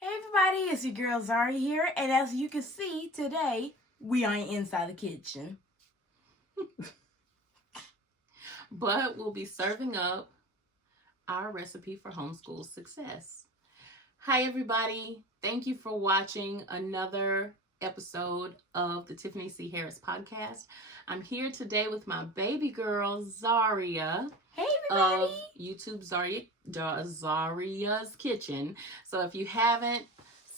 Hey everybody, it's your girl Zaria here, and as you can see today, we ain't inside the kitchen. But we'll be serving up our recipe for homeschool success. Hi, everybody. Thank you for watching another episode of the Tiffany C. Harris podcast. I'm here today with my baby girl, Zaria. Hey everybody. everybody! Of YouTube Zaria's Kitchen. So if you haven't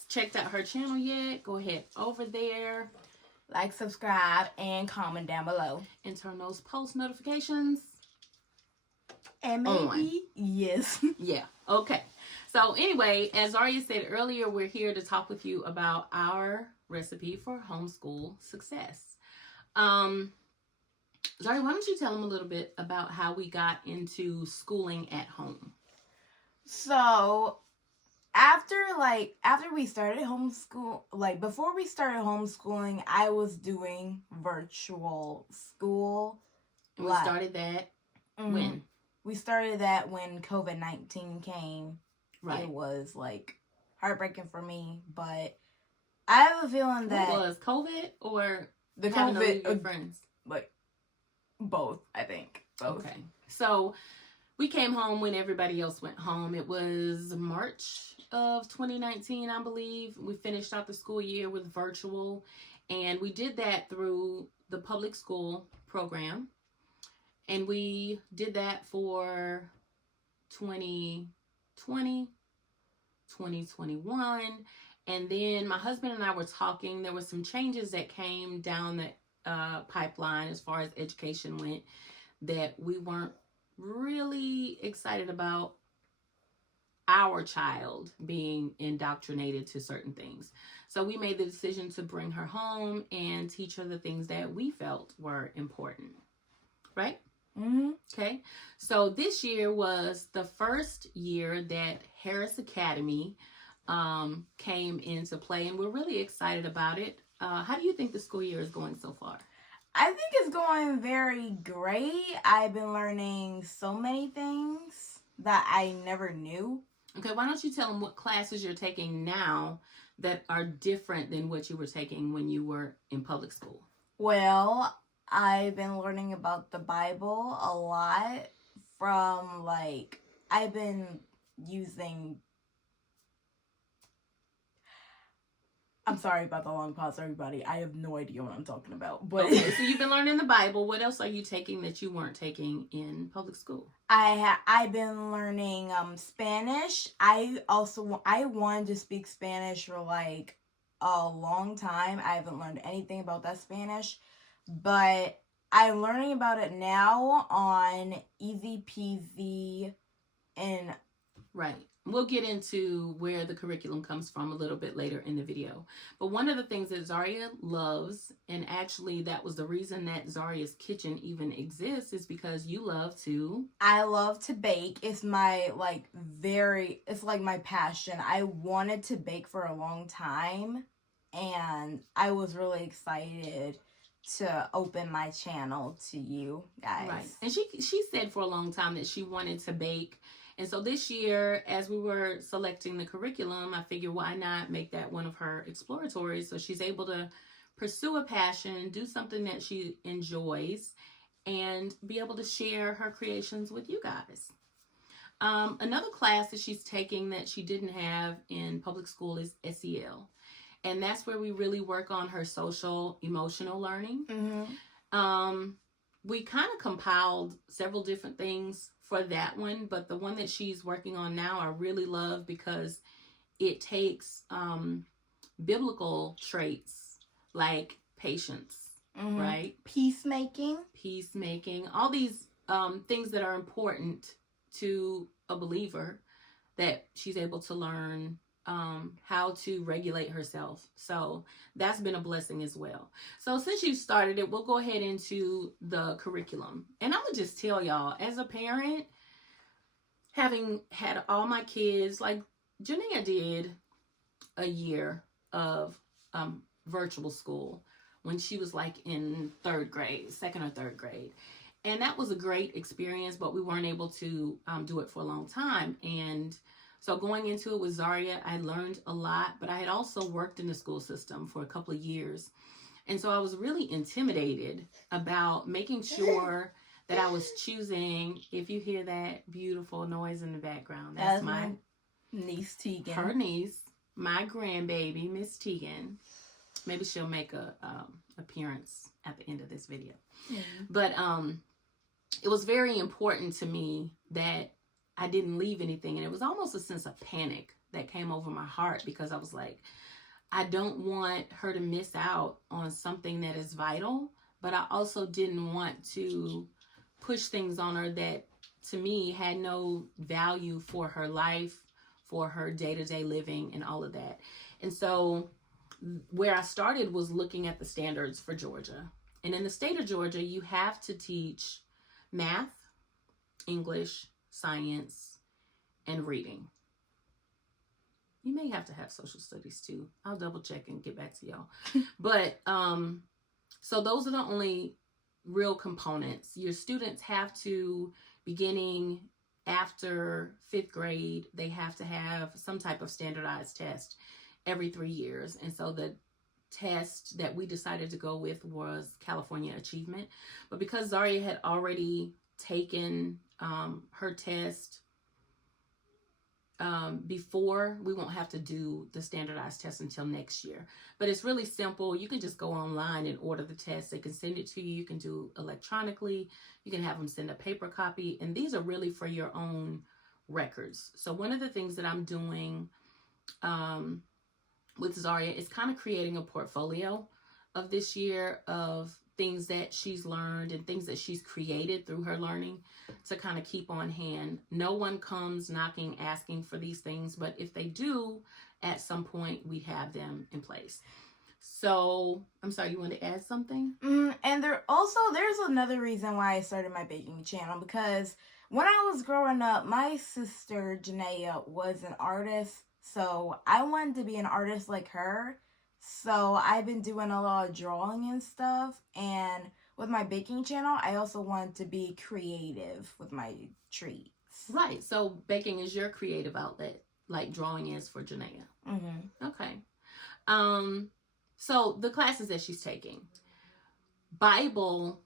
checked out her channel yet, go ahead over there. Like, subscribe, and comment down below. And turn those post notifications. And maybe, yes. Yeah, okay. So anyway, as Zaria said earlier, we're here to talk with you about our recipe for homeschool success. Zaria, why don't you tell them a little bit about how we got into schooling at home? So, after we started homeschool, before we started homeschooling, I was doing virtual school. And we started that when? We started that when COVID-19 came. Right. It was heartbreaking for me, but I have a feeling that what was COVID or the having to leave COVID your friends? Both, I think. Both. Okay. So we came home when everybody else went home. It was March of 2019, I believe. We finished out the school year with virtual, and we did that through the public school program. And we did that for 2020, 2021. And then my husband and I were talking. There were some changes that came down the pipeline as far as education went that we weren't really excited about our child being indoctrinated to certain things. So we made the decision to bring her home and teach her the things that we felt were important. Right? Mm-hmm. Okay. So this year was the first year that Harris Academy came into play, and we're really excited about it. How do you think the school year is going so far? I think it's going very great. I've been learning so many things that I never knew. Okay, why don't you tell them what classes you're taking now that are different than what you were taking when you were in public school? Well, I've been learning about the Bible a lot from I've been using. I'm sorry about the long pause, everybody. I have no idea what I'm talking about. But okay, so you've been learning the Bible. What else are you taking that you weren't taking in public school? I've been learning Spanish. I wanted to speak Spanish for a long time. I haven't learned anything about that Spanish, but I'm learning about it now on Easy Peasy and right. We'll get into where the curriculum comes from a little bit later in the video. But one of the things that Zaria loves, and actually that was the reason that Zaria's Kitchen even exists, is because you love to... I love to bake. It's my, it's my passion. I wanted to bake for a long time, and I was really excited to open my channel to you guys. Right. And she said for a long time that she wanted to bake. And so this year, as we were selecting the curriculum, I figured why not make that one of her exploratories so she's able to pursue a passion, do something that she enjoys, and be able to share her creations with you guys. Another class that she's taking that she didn't have in public school is SEL. And that's where we really work on her social, emotional learning. Mm-hmm. We kind of compiled several different things for that one, but the one that she's working on now I really love because it takes biblical traits like patience, right? Peacemaking, all these things that are important to a believer that she's able to learn how to regulate herself. So that's been a blessing as well. So since you started it, we'll go ahead into the curriculum. And I'm going to just tell y'all, as a parent, having had all my kids, like Janaea did a year of virtual school when she was in second or third grade. And that was a great experience, but we weren't able to do it for a long time. And So going into it with Zaria, I learned a lot, but I had also worked in the school system for a couple of years. And so I was really intimidated about making sure that I was choosing. If you hear that beautiful noise in the background, that's my niece Tegan. Her niece, my grandbaby, Miss Tegan. Maybe she'll make a appearance at the end of this video. Mm-hmm. But it was very important to me that I didn't leave anything. And it was almost a sense of panic that came over my heart, because I was like, I don't want her to miss out on something that is vital, but I also didn't want to push things on her that to me had no value for her life, for her day-to-day living and all of that. And so where I started was looking at the standards for Georgia. And in the state of Georgia, you have to teach math, English, science, and reading. You may have to have social studies too. I'll double check and get back to y'all. But so those are the only real components. Your students have to, beginning after 5th grade, they have to have some type of standardized test every 3 years. And so the test that we decided to go with was California Achievement. But because Zaria had already taken her test before, we won't have to do the standardized test until next year. But it's really simple. You can just go online and order the test. They can send it to you. You can do electronically. You can have them send a paper copy. And these are really for your own records. So one of the things that I'm doing with Zaria is kind of creating a portfolio of this year of things that she's learned and things that she's created through her learning to kind of keep on hand. No one comes knocking, asking for these things, but if they do, at some point, we have them in place. So, I'm sorry, you want to add something? And there's another reason why I started my baking channel, because when I was growing up, my sister Janaea was an artist, so I wanted to be an artist like her. So I've been doing a lot of drawing and stuff, and with my baking channel, I also want to be creative with my treats. Right, so baking is your creative outlet, like drawing is for Janaea. Mm-hmm. Okay. So the classes that she's taking, Bible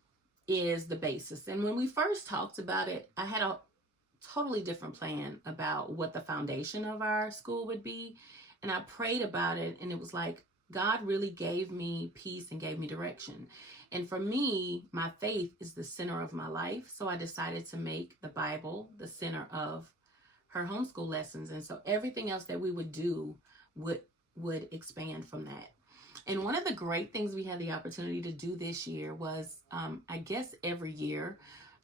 is the basis. And when we first talked about it, I had a totally different plan about what the foundation of our school would be. And I prayed about it, and it was like, God really gave me peace and gave me direction. And for me, my faith is the center of my life. So I decided to make the Bible the center of her homeschool lessons. And so everything else that we would do would expand from that. And one of the great things we had the opportunity to do this year was, I guess every year,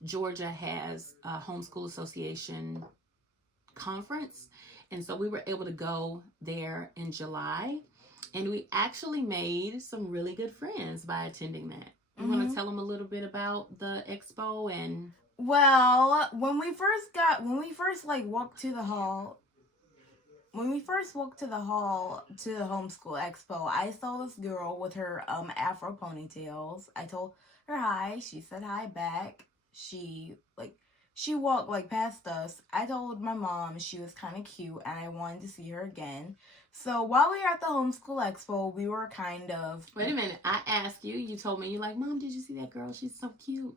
Georgia has a Homeschool Association conference. And so we were able to go there in July. And we actually made some really good friends by attending that. You want to tell them a little bit about the expo? And well, when we first walked to the hall to the homeschool expo, I saw this girl with her afro ponytails. I told her hi. She said hi back. She walked past us. I told my mom she was kind of cute and I wanted to see her again. So while we were at the homeschool expo, we were kind of... Wait a minute. I asked you. You told me, you're like, Mom, did you see that girl? She's so cute.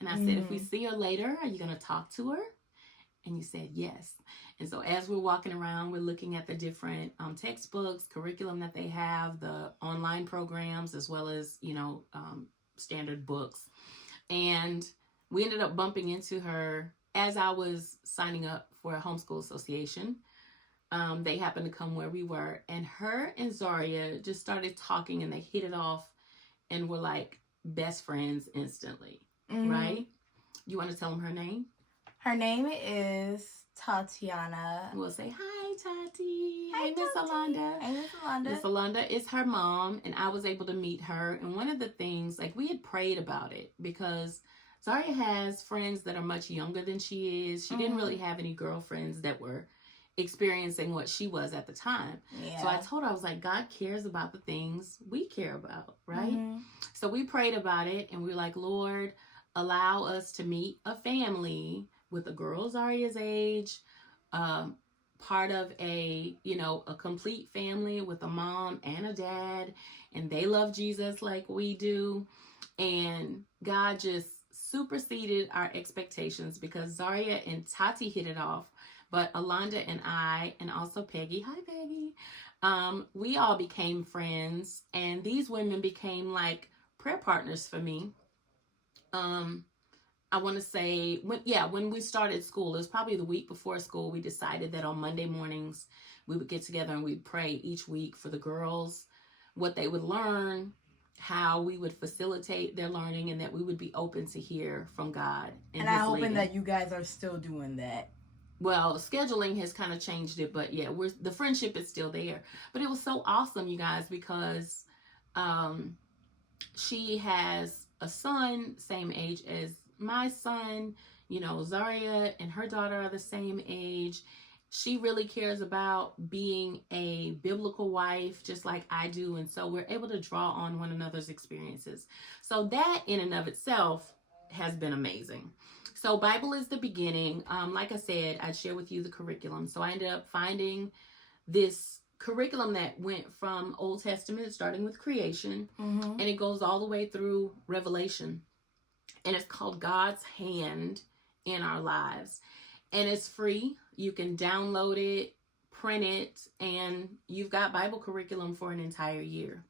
And I said, if we see her later, are you going to talk to her? And you said yes. And so as we're walking around, we're looking at the different textbooks, curriculum that they have, the online programs, as well as, standard books. And we ended up bumping into her as I was signing up for a homeschool association. They happened to come where we were, and her and Zaria just started talking, and they hit it off and were like best friends instantly. Right? You want to tell them her name? Her name is Tatiana. We'll say, hi, Tati. Hi, Hey, Miss Alonda. Hey, Miss Alonda. Miss Alonda is her mom, and I was able to meet her. And one of the things, we had prayed about it, because Zaria has friends that are much younger than she is. She didn't really have any girlfriends that were experiencing what she was at the time. Yeah. So I told her, I was like, God cares about the things we care about, right? So we prayed about it, and we were like, Lord, allow us to meet a family with a girl Zaria's age, part of a, a complete family with a mom and a dad, and they love Jesus like we do. And God just superseded our expectations because Zaria and Tati hit it off. But Alonda and I, and also Peggy, hi Peggy, we all became friends, and these women became like prayer partners for me. I want to say when we started school, it was probably the week before school, we decided that on Monday mornings we would get together and we'd pray each week for the girls, what they would learn, how we would facilitate their learning, and that we would be open to hear from God. And I'm hoping that you guys are still doing that. Well, scheduling has kind of changed it, but yeah, the friendship is still there. But it was so awesome, you guys, because she has a son same age as my son. Zaria and her daughter are the same age. She really cares about being a biblical wife just like I do, and so we're able to draw on one another's experiences. So that in and of itself has been amazing. So Bible is the beginning. Like I said, I'd share with you the curriculum. So I ended up finding this curriculum that went from Old Testament, starting with creation, and it goes all the way through Revelation. And it's called God's Hand in Our Lives. And it's free. You can download it, print it, and you've got Bible curriculum for an entire year.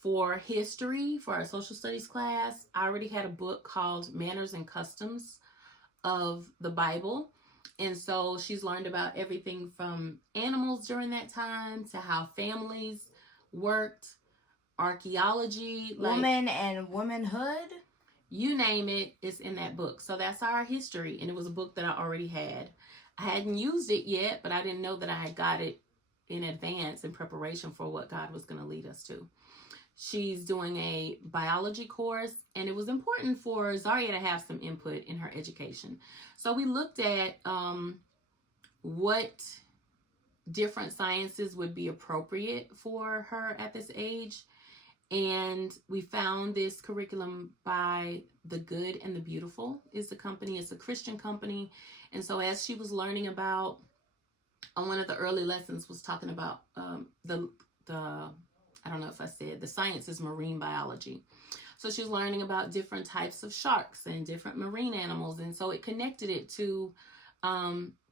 For history, for our social studies class, I already had a book called Manners and Customs of the Bible. And so she's learned about everything from animals during that time to how families worked, archaeology, women and womanhood. You name it, it's in that book. So that's our history. And it was a book that I already had. I hadn't used it yet, but I didn't know that I had got it in advance in preparation for what God was going to lead us to. She's doing a biology course, and it was important for Zaria to have some input in her education. So we looked at what different sciences would be appropriate for her at this age. And we found this curriculum by The Good and the Beautiful is the company. It's a Christian company. And so as she was learning about, on one of the early lessons was talking about I don't know if I said, the science is marine biology. So she was learning about different types of sharks and different marine animals. And so it connected it to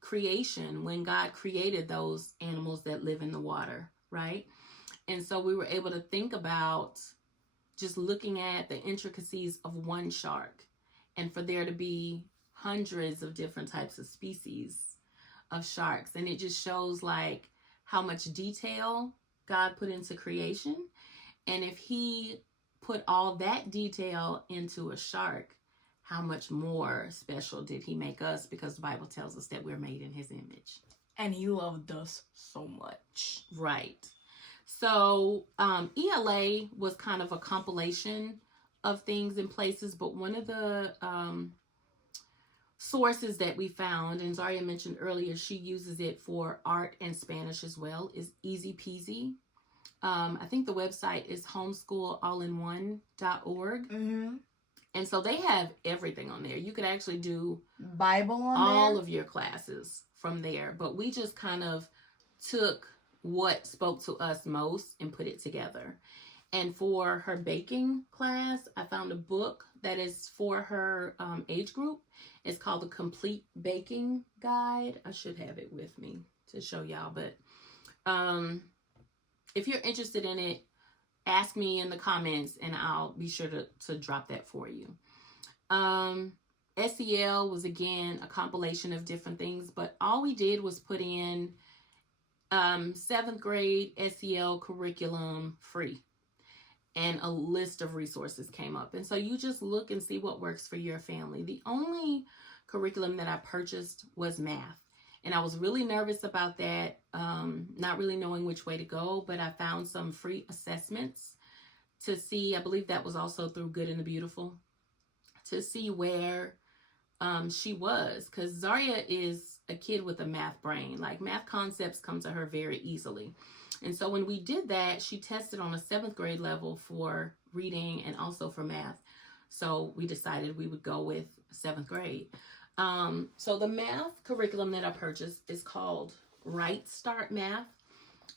creation, when God created those animals that live in the water, right? And so we were able to think about just looking at the intricacies of one shark, and for there to be hundreds of different types of species of sharks. And it just shows like how much detail God put into creation. And if he put all that detail into a shark, how much more special did he make us? Because the Bible tells us that we're made in his image. And he loved us so much. Right. So ELA was kind of a compilation of things and places, but one of the sources that we found, and Zaria mentioned earlier, she uses it for art and Spanish as well, is Easy Peasy. I think the website is homeschoolallin1.org. And so they have everything on there. You could actually do Bible on all of your classes from there. But we just kind of took what spoke to us most and put it together. And for her baking class, I found a book that is for her age group. It's called The Complete Baking Guide. I should have it with me to show y'all. But if you're interested in it, ask me in the comments and I'll be sure to drop that for you. SEL was, again, a compilation of different things. But all we did was put in 7th grade SEL curriculum free. And a list of resources came up. And so you just look and see what works for your family. The only curriculum that I purchased was math. And I was really nervous about that, not really knowing which way to go. But I found some free assessments to see. I believe that was also through Good and the Beautiful, to see where she was. Because Zaria is a kid with a math brain. Like, math concepts come to her very easily. And so when we did that, she tested on a 7th grade level for reading and also for math. So we decided we would go with 7th grade. So the math curriculum that I purchased is called Right Start Math.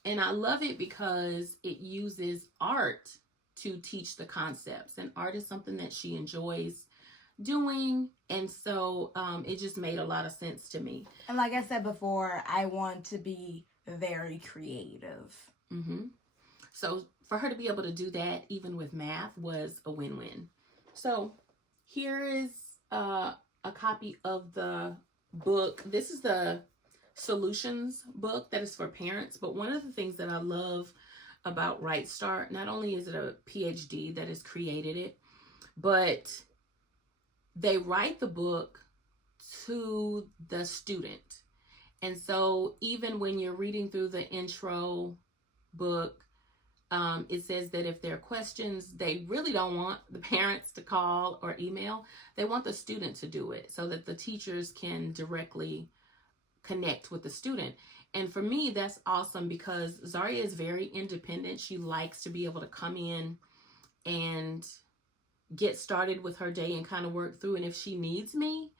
And I love it because it uses art to teach the concepts. And art is something that she enjoys doing. And so it just made a lot of sense to me. And like I said before, I want to be very creative. Mm-hmm. So for her to be able to do that, even with math, was a win-win. So here is a copy of the book. This is the solutions book that is for parents. But one of the things that I love about Right Start, not only is it a PhD that has created it, but they write the book to the student. And so even when you're reading through the intro book, it says that if there are questions, they really don't want the parents to call or email. They want the student to do it so that the teachers can directly connect with the student. And for me, that's awesome because Zaria is very independent. She likes to be able to come in and get started with her day and kind of work through. And if she needs me,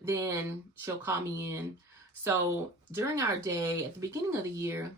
then she'll call me in. So during our day, at the beginning of the year,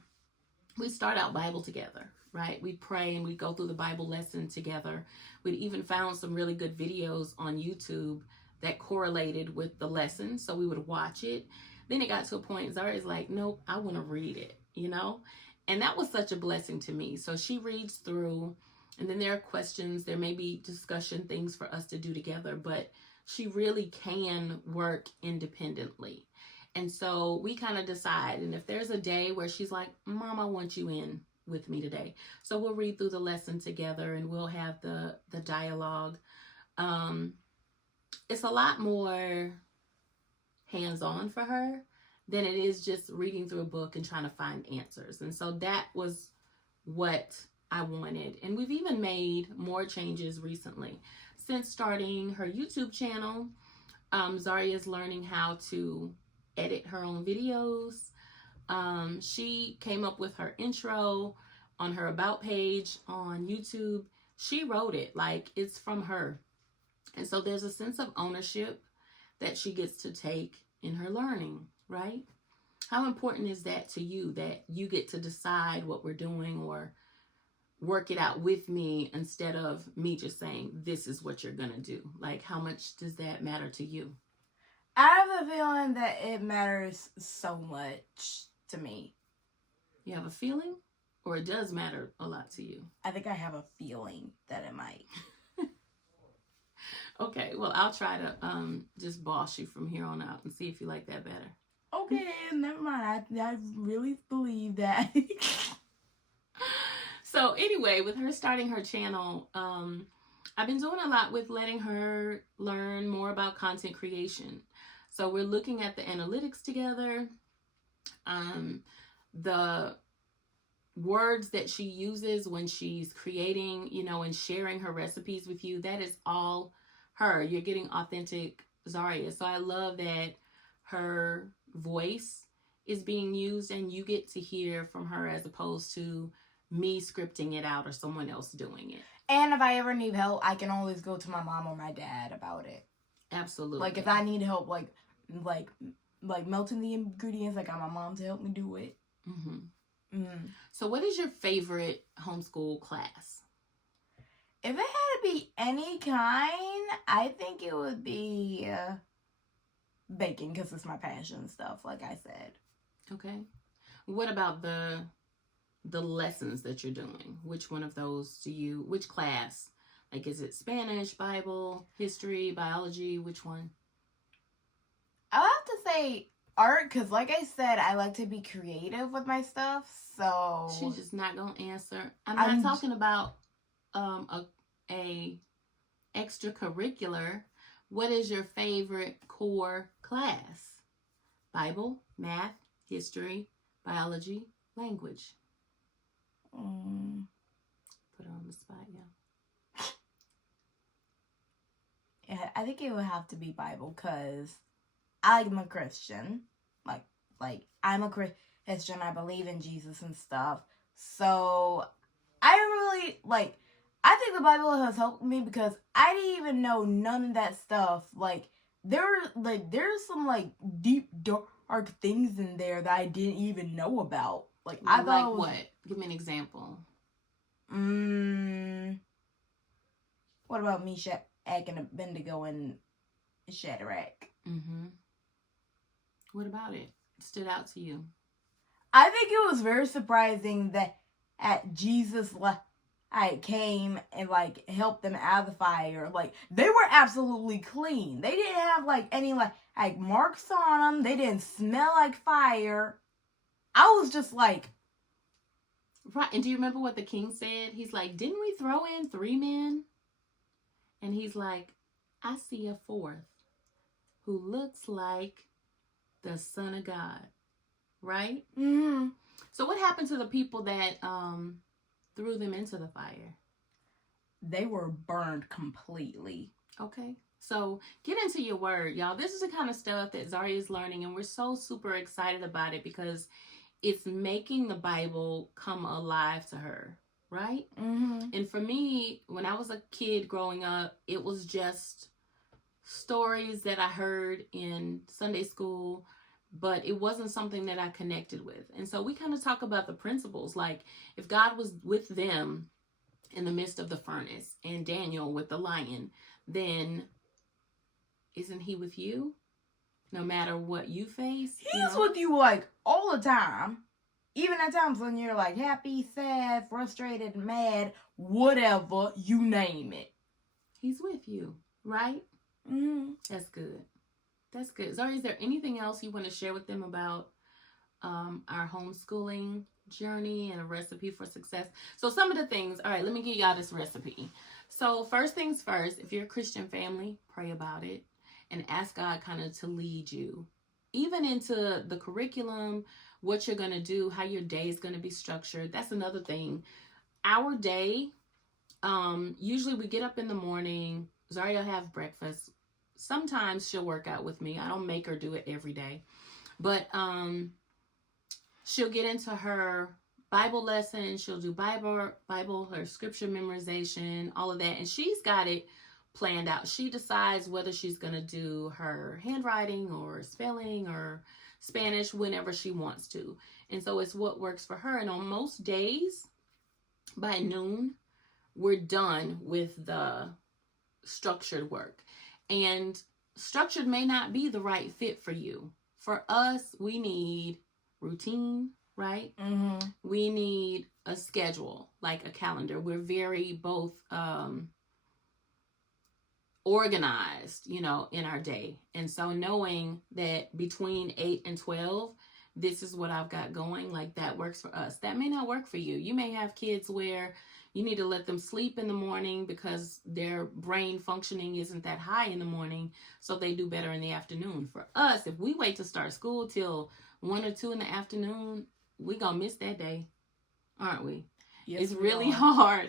we start out Bible together, right? We pray and we go through the Bible lesson together. We even found some really good videos on YouTube that correlated with the lesson. So we would watch it. Then it got to a point, Zaria's like, nope, I want to read it, you know? And that was such a blessing to me. So she reads through, and then there are questions. There may be discussion things for us to do together, but she really can work independently. And so we kind of decide, and if there's a day where she's like, Mom, I want you in with me today. So we'll read through the lesson together and we'll have the dialogue. It's a lot more hands-on for her than it is just reading through a book and trying to find answers. And so that was what I wanted. And we've even made more changes recently. Since starting her YouTube channel, Zaria is learning how to edit her own videos. She came up with her intro on her About page on YouTube. She wrote it, like it's from her. And so there's a sense of ownership that she gets to take in her learning, right? How important is that to you, that you get to decide what we're doing or work it out with me instead of me just saying, this is what you're going to do? Like, how much does that matter to you? I have a feeling that it matters so much to me. You have a feeling? Or it does matter a lot to you? I think I have a feeling that it might. Okay, well, I'll try to just boss you from here on out and see if you like that better. Okay, never mind. I really believe that. So anyway, with her starting her channel, I've been doing a lot with letting her learn more about content creation. So we're looking at the analytics together, the words that she uses when she's creating, you know, and sharing her recipes with you. That is all her. You're getting authentic Zaria. So I love that her voice is being used and you get to hear from her as opposed to me scripting it out or someone else doing it. And if I ever need help, I can always go to my mom or my dad about it. Absolutely. Like if I need help, like melting the ingredients, I got my mom to help me do it. Mm-hmm. Mm-hmm. So what is your favorite homeschool class? If it had to be any kind, I think it would be baking because it's my passion stuff, like I said. Okay. What about the lessons that you're doing? Which one of those which class? Like, is it Spanish, Bible, history, biology? Which one? I'll have to say art because, like I said, I like to be creative with my stuff, so... She's just not going to answer. I'm not talking about a extracurricular. What is your favorite core class? Bible, math, history, biology, language. Put her on the spot, yeah, I think it would have to be Bible because I'm a Christian. Like I'm a Christian. I believe in Jesus and stuff. So I really I think the Bible has helped me because I didn't even know none of that stuff there's some like deep dark things in there that I didn't even know about. Like I thought like it was, what? Give me an example. What about Meshach and Abednego and Shadrach? Mm-hmm. What about it stood out to you? I think it was very surprising that Jesus came and like helped them out of the fire. Like they were absolutely clean. They didn't have like any like marks on them. They didn't smell like fire. I was just like, right. And do you remember what the king said? He's like, didn't we throw in 3 men? And he's like, I see a 4th who looks like the Son of God. Right? mm-hmm. So what happened to the people that threw them into the fire? They were burned completely. Okay. So get into your word, y'all. This is the kind of stuff that Zaria is learning, and we're so super excited about it because it's making the Bible come alive to her, right? Mm-hmm. And for me, when I was a kid growing up, it was just stories that I heard in Sunday school, but it wasn't something that I connected with. And so we kind of talk about the principles, like if God was with them in the midst of the furnace and Daniel with the lion, then isn't he with you no matter what you face? He's with you like all the time. Even at times when you're like happy, sad, frustrated, mad, whatever, you name it. He's with you, right? Mm-hmm. That's good. That's good. Zaria, is there anything else you want to share with them about our homeschooling journey and a recipe for success? So some of the things, all right, let me give y'all this recipe. So first things first, if you're a Christian family, pray about it and ask God kind of to lead you, even into the curriculum, what you're going to do, how your day is going to be structured. That's another thing. Our day, usually we get up in the morning, Zaria will have breakfast. Sometimes she'll work out with me. I don't make her do it every day. But she'll get into her Bible lesson. She'll do Bible, her scripture memorization, all of that. And she's got it planned out. She decides whether she's going to do her handwriting or spelling or Spanish whenever she wants to. And so it's what works for her. And on most days, by noon, we're done with the structured work. And structured may not be the right fit for you. For us, we need routine, right? Mm-hmm. We need a schedule, like a calendar. We're very both organized, in our day. And so knowing that between 8 and 12, this is what I've got going, like that works for us. That may not work for you. You may have kids where you need to let them sleep in the morning because their brain functioning isn't that high in the morning, so they do better in the afternoon. For us, if we wait to start school till 1 or 2 in the afternoon, we're going to miss that day, aren't we? Yes, it's really hard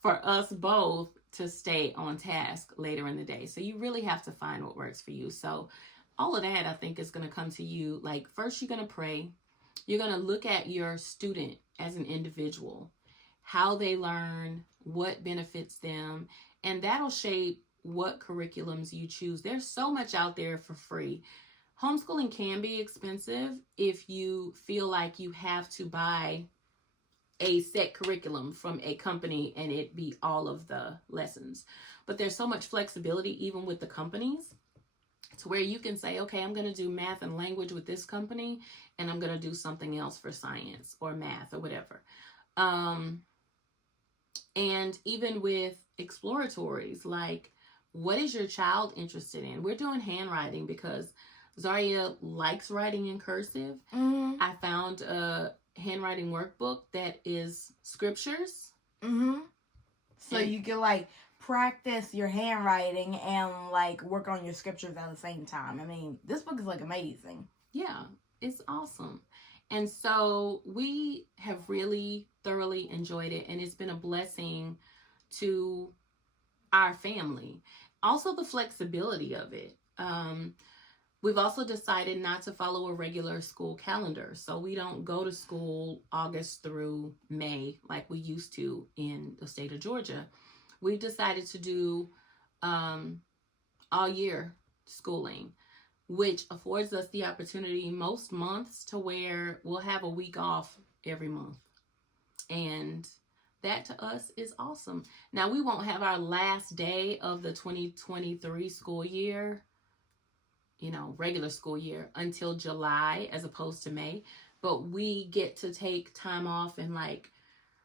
for us both to stay on task later in the day. So you really have to find what works for you. So all of that, I think, is going to come to you. Like, first, you're going to pray. You're going to look at your student as an individual, how they learn, what benefits them, and that'll shape what curriculums you choose. There's so much out there for free. Homeschooling can be expensive if you feel like you have to buy a set curriculum from a company and it be all of the lessons. But there's so much flexibility even with the companies to where you can say, okay, I'm going to do math and language with this company and I'm going to do something else for science or math or whatever. And even with exploratories, like what is your child interested in? We're doing handwriting because Zaria likes writing in cursive. Mm-hmm. I found a handwriting workbook that is scriptures. Mm-hmm. So you can like practice your handwriting and like work on your scriptures at the same time. I mean, this book is like amazing. Yeah, it's awesome. And so we have really thoroughly enjoyed it, and it's been a blessing to our family. Also, the flexibility of it. We've also decided not to follow a regular school calendar. So we don't go to school August through May like we used to in the state of Georgia. We've decided to do all year schooling, which affords us the opportunity most months to where we'll have a week off every month. And that to us is awesome. Now, we won't have our last day of the 2023 school year, regular school year, until July as opposed to May. But we get to take time off and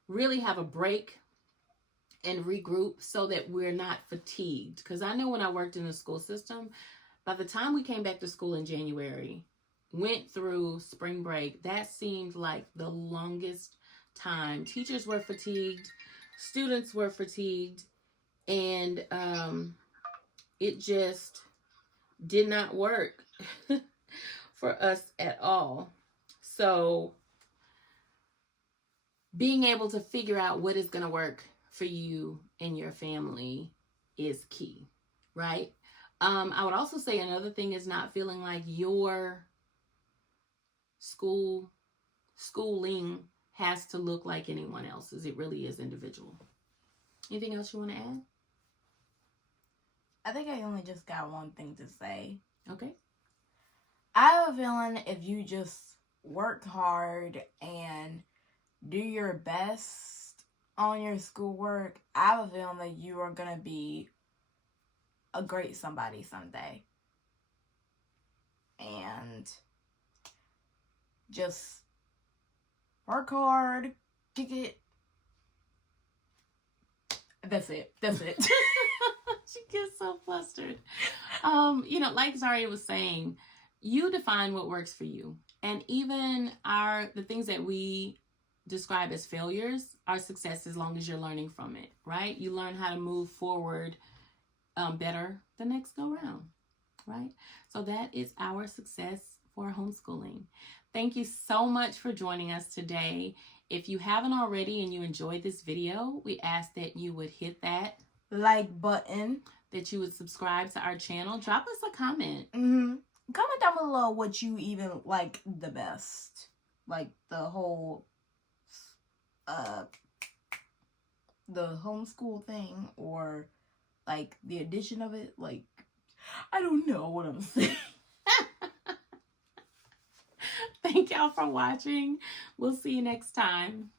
really have a break and regroup so that we're not fatigued. Because I know when I worked in the school system, by the time we came back to school in January, went through spring break, that seemed like the longest time. Teachers were fatigued, students were fatigued, and it just did not work for us at all. So being able to figure out what is going to work for you and your family is key, right? I would also say another thing is not feeling like your schooling has to look like anyone else's. It really is individual. Anything else you want to add? I think I only just got one thing to say. Okay. I have a feeling if you just work hard and do your best on your schoolwork, I have a feeling that you are going to be a great somebody someday. And just work hard, kick it. That's it. She gets so flustered. Like Zaria was saying, you define what works for you. And even the things that we describe as failures are success as long as you're learning from it, right? You learn how to move forward better the next go round, right? So that is our success for homeschooling. Thank you so much for joining us today. If you haven't already and you enjoyed this video, we ask that you would hit that like button, that you would subscribe to our channel. Drop us a comment. Comment down below what you even like the best, like the whole the homeschool thing, or like the addition of it. Like, I don't know what I'm saying. Thank y'all for watching. We'll see you next time.